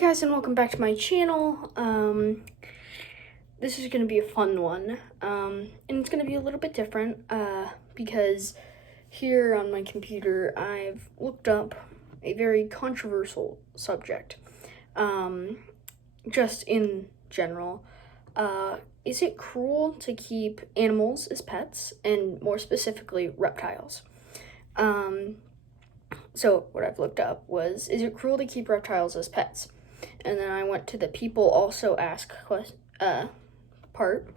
guys, and welcome back to my channel. This is going to be a fun one, and it's going to be a little bit different, because here on my computer, I've looked up a very controversial subject, just in general. Is it cruel to keep animals as pets, and more specifically, reptiles? So what I've looked up was, is it cruel to keep reptiles as pets? And then I went to the people also ask part,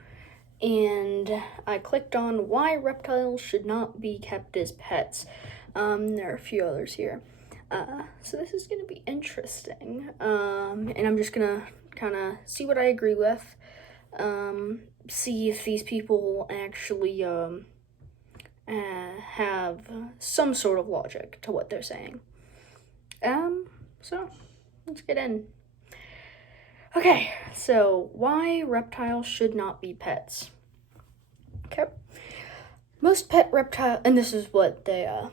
and I clicked on why reptiles should not be kept as pets. There are a few others here. So this is going to be interesting, and I'm just going to kind of see what I agree with, see if these people actually have some sort of logic to what they're saying. So let's get in. Okay, so why reptiles should not be pets. Okay, most pet reptile, and this is what they've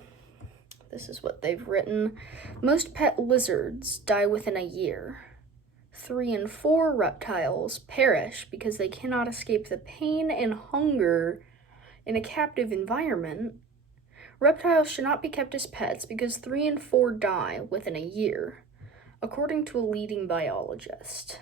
written. Most pet lizards die within a year. 3 in 4 reptiles perish because they cannot escape the pain and hunger in a captive environment. Reptiles should not be kept as pets because 3 in 4 die within a year, according to a leading biologist.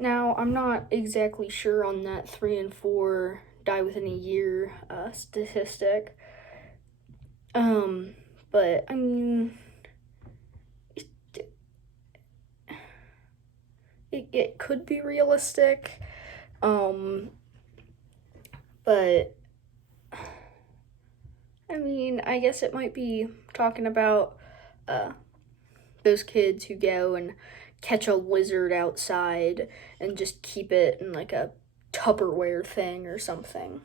Now, I'm not exactly sure on that 3 in 4 die within a year statistic. But I mean, it could be realistic. But I mean, I guess it might be talking about those kids who go and catch a lizard outside and just keep it in like a Tupperware thing or something.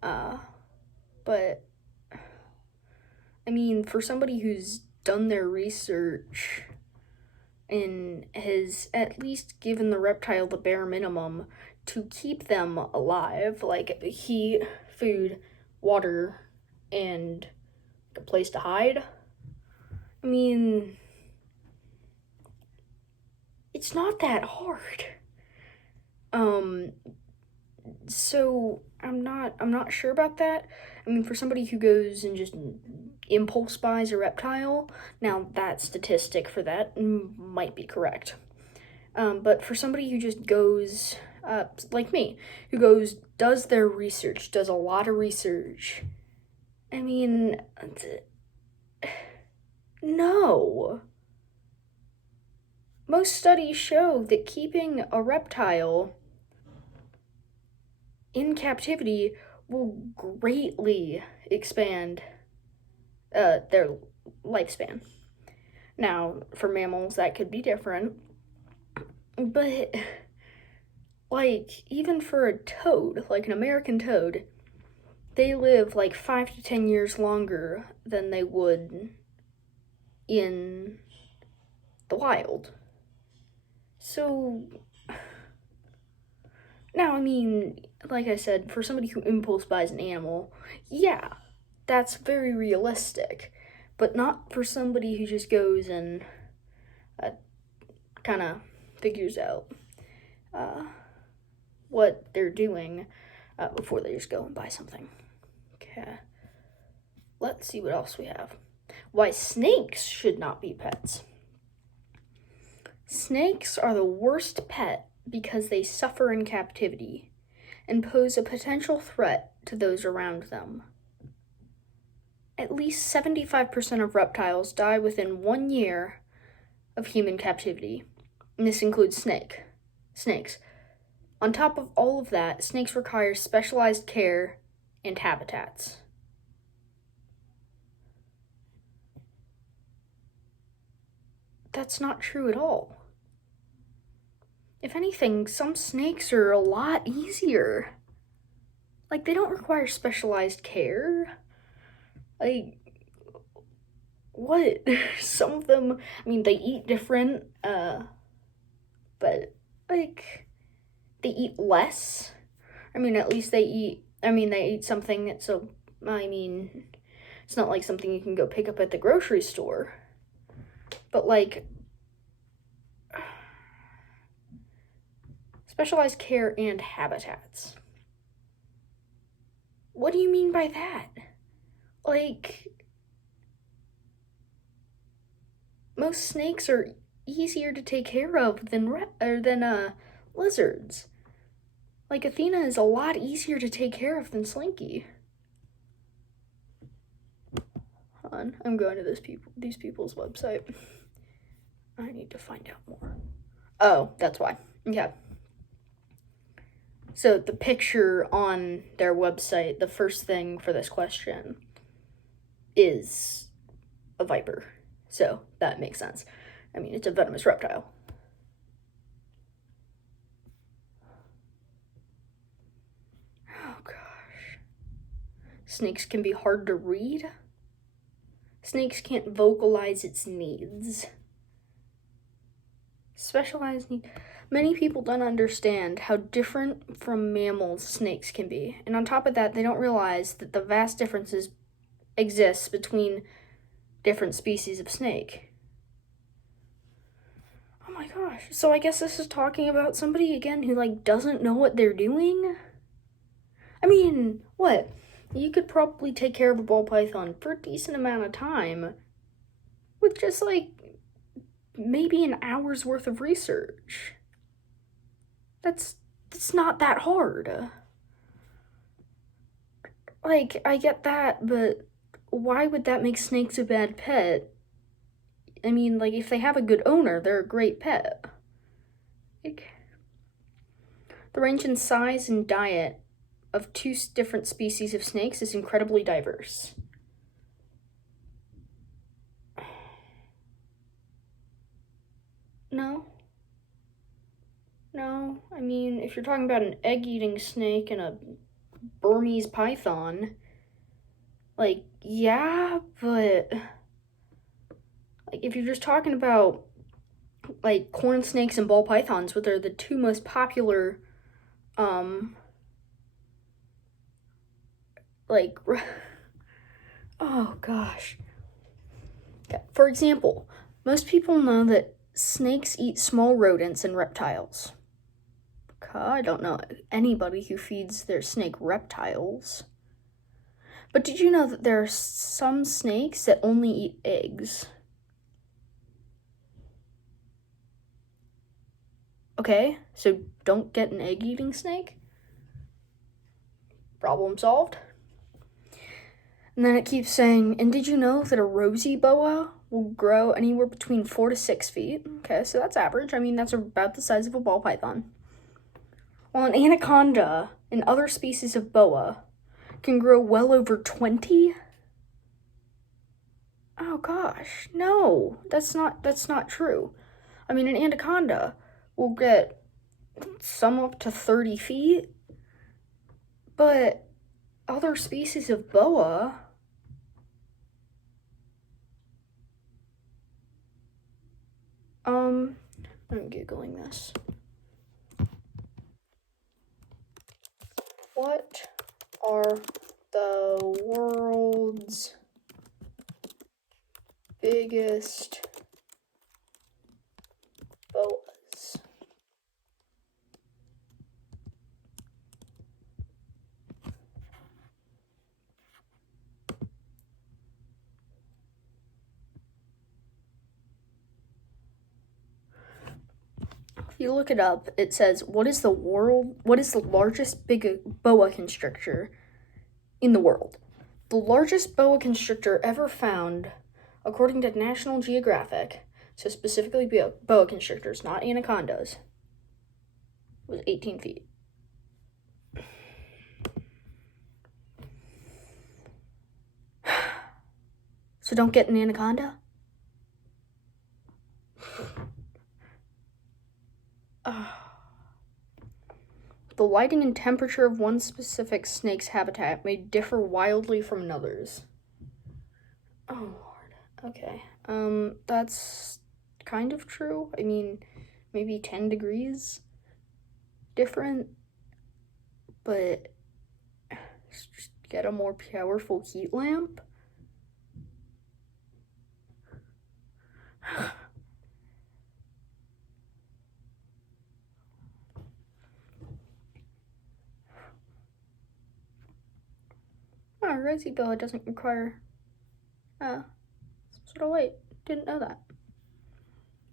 But I mean, for somebody who's done their research and has at least given the reptile the bare minimum to keep them alive, like heat, food, water, and a place to hide, I mean, it's not that hard. So I'm not sure about that. I mean, for somebody who goes and just impulse buys a reptile, now that statistic for that might be correct. But for somebody who just goes, like me, who goes, does their research, does a lot of research, I mean, no. Most studies show that keeping a reptile in captivity will greatly expand their lifespan. Now, for mammals, that could be different, but like, even for a toad, like an American toad, they live like 5 to 10 years longer than they would in the wild. So now, I mean, like I said, for somebody who impulse buys an animal, yeah, that's very realistic, but not for somebody who just goes and kind of figures out what they're doing before they just go and buy something. Okay, let's see what else we have. Why snakes should not be pets. Snakes are the worst pet because they suffer in captivity and pose a potential threat to those around them. At least 75% of reptiles die within 1 year of human captivity, and this includes snakes. On top of all of that, snakes require specialized care and habitats. That's not true at all. If anything, some snakes are a lot easier. Like, they don't require specialized care. Like, what? Some of them, I mean, they eat different, but, like, they eat less. I mean, at least they eat something, so, I mean, It's not like something you can go pick up at the grocery store. But like, specialized care and habitats. What do you mean by that? Like, most snakes are easier to take care of than lizards. Like, Athena is a lot easier to take care of than Slinky. Hold on, I'm going to these people's website. I need to find out more. Oh, that's why. Yeah. So the picture on their website, the first thing for this question is a viper. So that makes sense. I mean, it's a venomous reptile. Oh gosh. Snakes can be hard to read. Snakes can't vocalize its needs. Specialized needs. Many people don't understand how different from mammals snakes can be. And on top of that, they don't realize that the vast differences exist between different species of snake. Oh my gosh. So I guess this is talking about somebody, again, who, like, doesn't know what they're doing? I mean, what? You could probably take care of a ball python for a decent amount of time with just, like, maybe an hour's worth of research. That's not that hard. Like, I get that, but why would that make snakes a bad pet? I mean, like, if they have a good owner, they're a great pet. Like, the range in size and diet of two different species of snakes is incredibly diverse. No, I mean, if you're talking about an egg-eating snake and a Burmese python, like, yeah, but, like, if you're just talking about, like, corn snakes and ball pythons, which are the two most popular, like, oh gosh. For example, most people know that snakes eat small rodents and reptiles. I don't know anybody who feeds their snake reptiles. But did you know that there are some snakes that only eat eggs? Okay, so don't get an egg-eating snake. Problem solved. And then it keeps saying, and did you know that a rosy boa will grow anywhere between 4 to 6 feet? Okay, so that's average. I mean, that's about the size of a ball python. While an anaconda and other species of boa can grow well over 20. Oh gosh, no, that's not true. I mean, an anaconda will get some up to 30 feet, but other species of boa, I'm Googling this. What are the world's biggest boas? If you look it up, it says, what is the largest big boa constrictor in the world? The largest boa constrictor ever found, according to National Geographic, so specifically boa constrictors, not anacondas, was 18 feet. So don't get an anaconda? The lighting and temperature of one specific snake's habitat may differ wildly from another's. Oh Lord. Okay. That's kind of true. I mean, maybe 10 degrees different, but just get a more powerful heat lamp. Oh, Rosybilla doesn't require some sort of light. Didn't know that.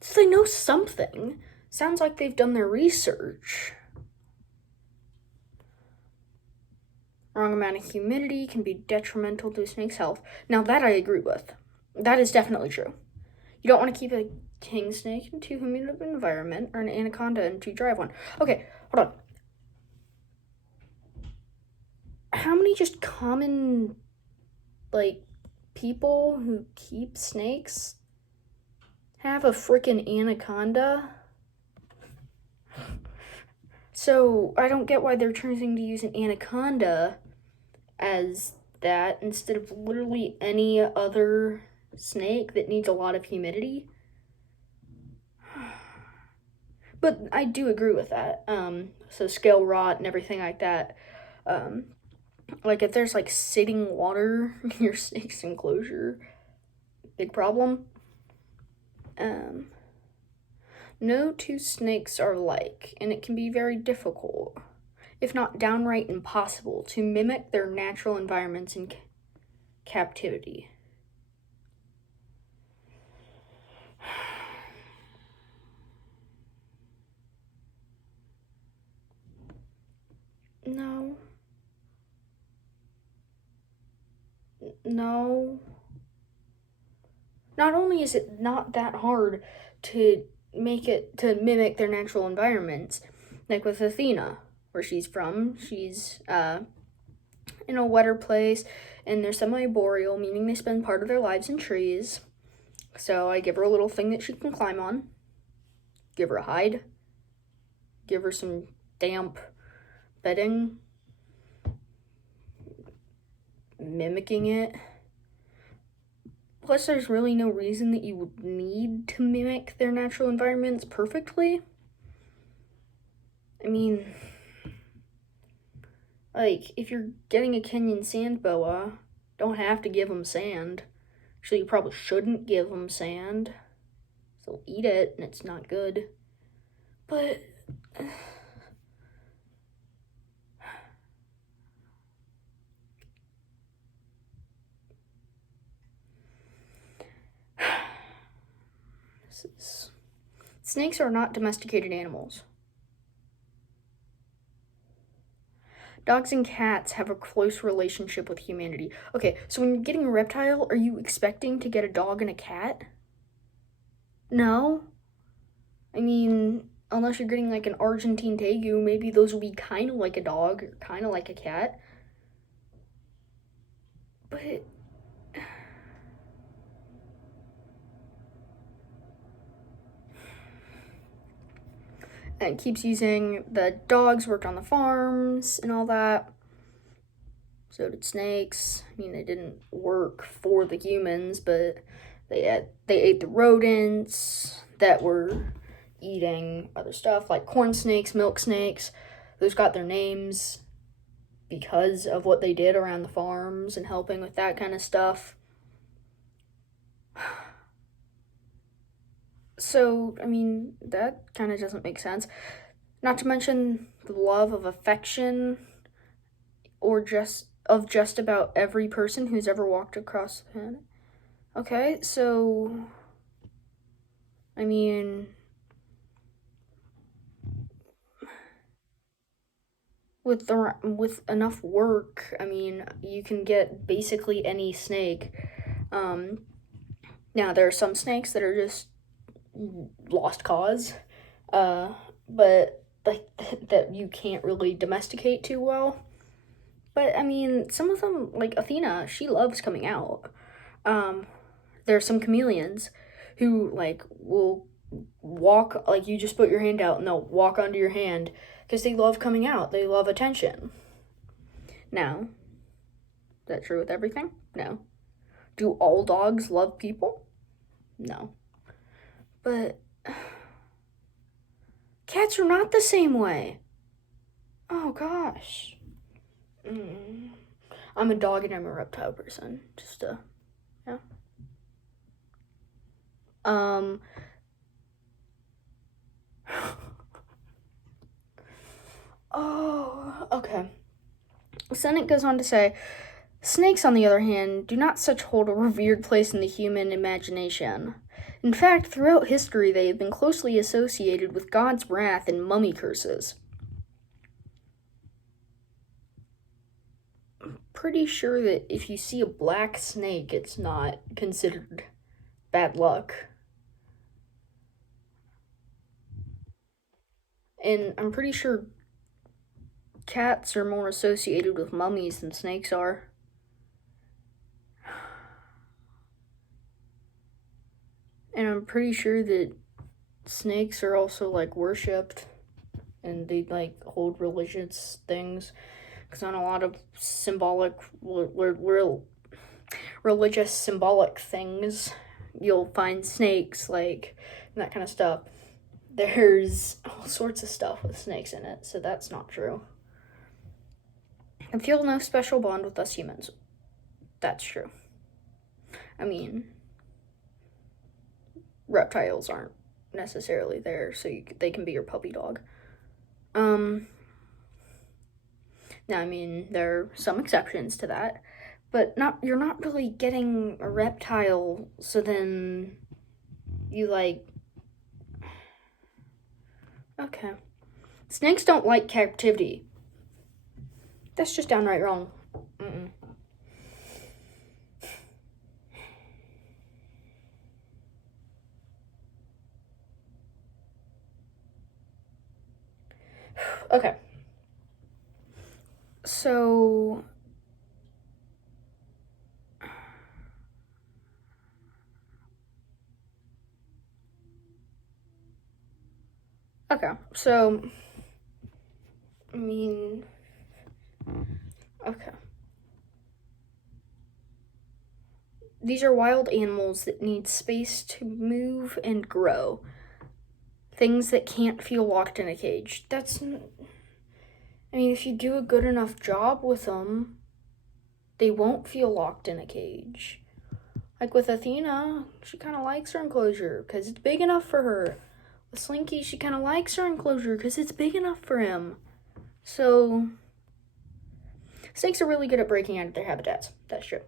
So they know something. Sounds like they've done their research. Wrong amount of humidity can be detrimental to a snake's health. Now that I agree with. That is definitely true. You don't want to keep a king snake in too humid of an environment or an anaconda in too dry of one. Okay, hold on. How many just common, like, people who keep snakes have a freaking anaconda? So I don't get why they're choosing to use an anaconda as that instead of literally any other snake that needs a lot of humidity. But I do agree with that. So scale rot and everything like that. Like if there's like sitting water in your snake's enclosure, big problem. No two snakes are alike, and it can be very difficult, if not downright impossible, to mimic their natural environments in captivity. No. No. Not only is it not that hard to mimic their natural environments, like with Athena, where she's from, she's in a wetter place, and they're semi-boreal, meaning they spend part of their lives in trees. So I give her a little thing that she can climb on, give her a hide, give her some damp bedding, mimicking it. Plus, there's really no reason that you would need to mimic their natural environments perfectly. I mean, like, if you're getting a Kenyan sand boa, don't have to give them sand. Actually, you probably shouldn't give them sand. They'll eat it, and it's not good. But snakes are not domesticated animals. Dogs and cats have a close relationship with humanity. Okay, so when you're getting a reptile, are you expecting to get a dog and a cat? No. I mean, unless you're getting like an Argentine Tegu, maybe those will be kind of like a dog, or kind of like a cat. But and it keeps using the dogs worked on the farms and all that. So did snakes. I mean, they didn't work for the humans, but they ate the rodents that were eating other stuff like corn snakes, milk snakes. Those got their names because of what they did around the farms and helping with that kind of stuff. So, I mean, that kind of doesn't make sense. Not to mention the love of affection or just about every person who's ever walked across the planet. Okay, so I mean, with enough work, I mean, you can get basically any snake. Now there are some snakes that are just lost cause, but like that you can't really domesticate too well. But I mean, some of them, like Athena, she loves coming out. There are some chameleons who like will walk, like you just put your hand out and they'll walk onto your hand because they love coming out. They love attention. Now, is that true with everything? No. Do all dogs love people? No. But cats are not the same way. Oh gosh. I'm a dog and I'm a reptile person. Just yeah. Oh, okay. Sennett goes on to say, snakes, on the other hand, do not such hold a revered place in the human imagination. In fact, throughout history, they have been closely associated with God's wrath and mummy curses. I'm pretty sure that if you see a black snake, it's not considered bad luck. And I'm pretty sure cats are more associated with mummies than snakes are. And I'm pretty sure that snakes are also like worshipped and they like hold religious things. Because on a lot of symbolic, religious symbolic things, you'll find snakes, like, and that kind of stuff. There's all sorts of stuff with snakes in it, so that's not true. And feel no special bond with us humans. That's true. I mean, reptiles aren't necessarily there, so they can be your puppy dog. Now, I mean, there are some exceptions to that, but you're not really getting a reptile, so then you like... Okay. Snakes don't like captivity. That's just downright wrong. Okay. So... Okay, so... I mean... Okay. These are wild animals that need space to move and grow. Things that can't feel locked in a cage. I mean, if you do a good enough job with them, they won't feel locked in a cage. Like with Athena, she kind of likes her enclosure because it's big enough for her. With Slinky, she kind of likes her enclosure because it's big enough for him. So, snakes are really good at breaking out of their habitats. That's true.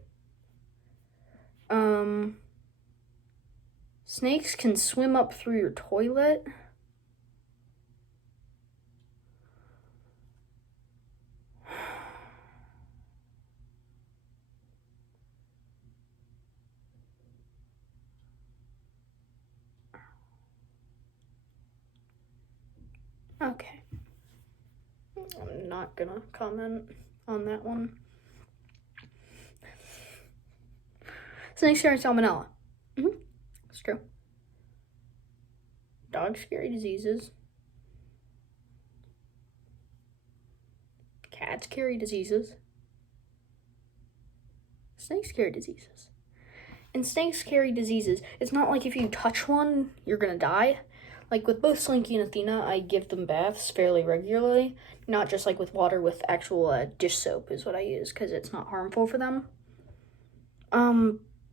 Snakes can swim up through your toilet. Okay. I'm not gonna comment on that one. Snakes carry salmonella. It's true. Dogs carry diseases. Cats carry diseases. Snakes carry diseases. And snakes carry diseases. It's not like if you touch one, you're gonna die. Like with both Slinky and Athena, I give them baths fairly regularly. Not just like with water, with actual dish soap is what I use because it's not harmful for them.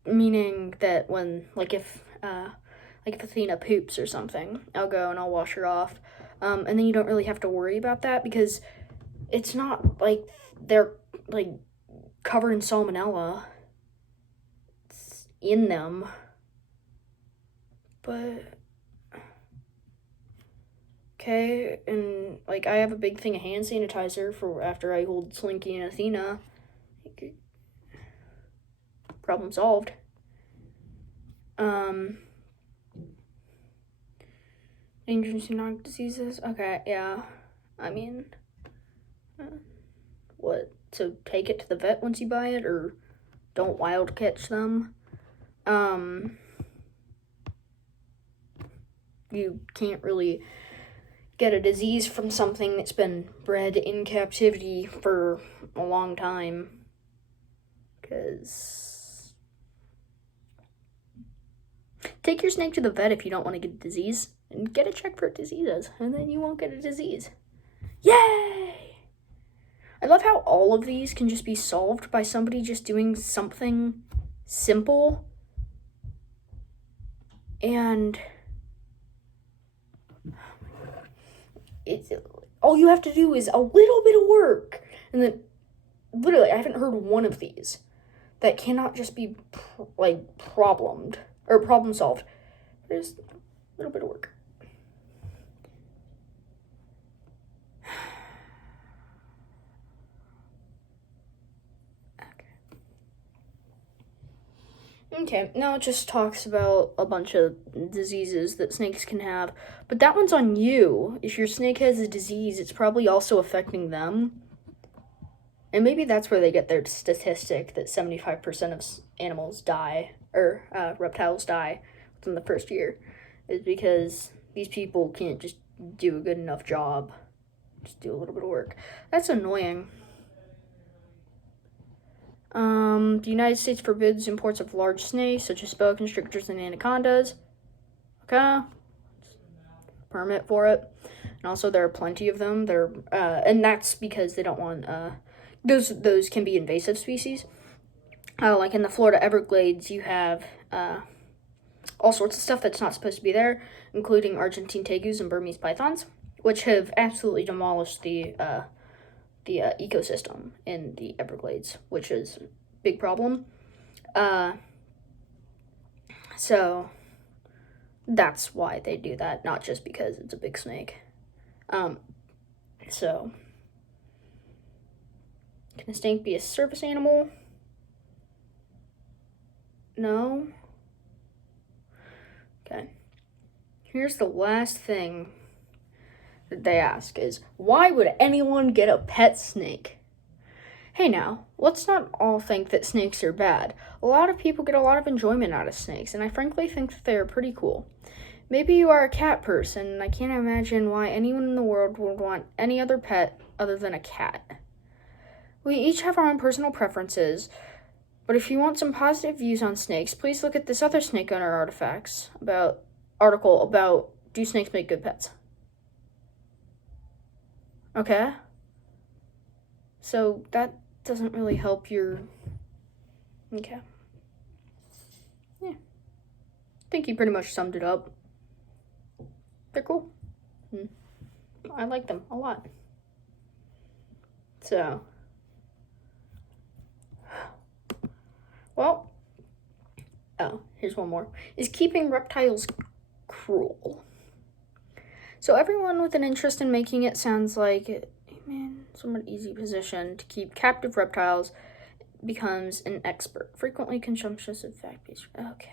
Meaning that when, like if Athena poops or something, I'll go and I'll wash her off. And then you don't really have to worry about that because it's not like they're like covered in salmonella. It's in them. But okay, and like I have a big thing of hand sanitizer for after I hold Slinky and Athena. Problem solved. Dangerous zoonotic diseases. Okay, yeah. I mean, what? So take it to the vet once you buy it, or don't wild catch them. You can't really get a disease from something that's been bred in captivity for a long time. Because take your snake to the vet if you don't want to get a disease, and get it checked for diseases, and then you won't get a disease. Yay! I love how all of these can just be solved by somebody just doing something simple. And it's all you have to do is a little bit of work, and then literally I haven't heard one of these that cannot just be problem solved. There's a little bit of work. Okay, now it just talks about a bunch of diseases that snakes can have, but that one's on you. If your snake has a disease, it's probably also affecting them. And maybe that's where they get their statistic that 75% of animals die, or reptiles die within the first year, is because these people can't just do a good enough job. Just do a little bit of work. That's annoying. The United States forbids imports of large snakes, such as boa constrictors and anacondas. Okay. Permit for it. And also there are plenty of them. And that's because they don't want, those can be invasive species. Like in the Florida Everglades, you have, all sorts of stuff that's not supposed to be there, including Argentine tegus and Burmese pythons, which have absolutely demolished the ecosystem in the Everglades, which is a big problem. So that's why they do that, not just because it's a big snake. So can a snake be a service animal? No. Okay. Here's the last thing that they ask is, why would anyone get a pet snake? Hey now, let's not all think that snakes are bad. A lot of people get a lot of enjoyment out of snakes, and I frankly think that they are pretty cool. Maybe you are a cat person, and I can't imagine why anyone in the world would want any other pet other than a cat. We each have our own personal preferences, but if you want some positive views on snakes, please look at this other snake owner article about do snakes make good pets? Okay. So that doesn't really help your... Okay. Yeah. I think you pretty much summed it up. They're cool. I like them a lot. So... Well... Oh, here's one more. Is keeping reptiles cruel? So everyone with an interest in making it sounds like, man, somewhat easy position to keep captive reptiles becomes an expert. Frequently contemptuous of fact-based. Okay.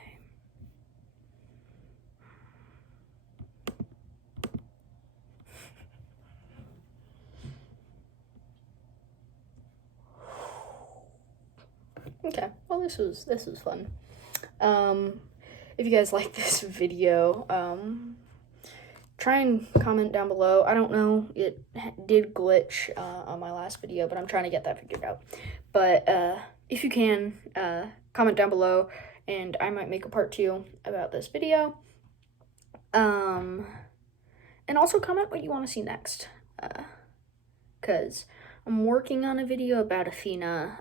Okay. Well, this was fun. If you guys like this video, try and comment down below. I don't know, it did glitch on my last video, but I'm trying to get that figured out. But if you can, comment down below, and I might make a part 2 about this video. And also comment what you want to see next, because I'm working on a video about Athena,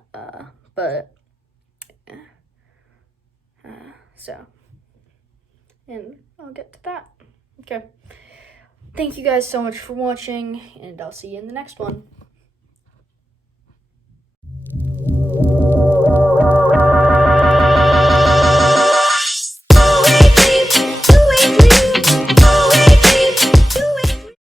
and I'll get to that. Okay. Thank you guys so much for watching, and I'll see you in the next one.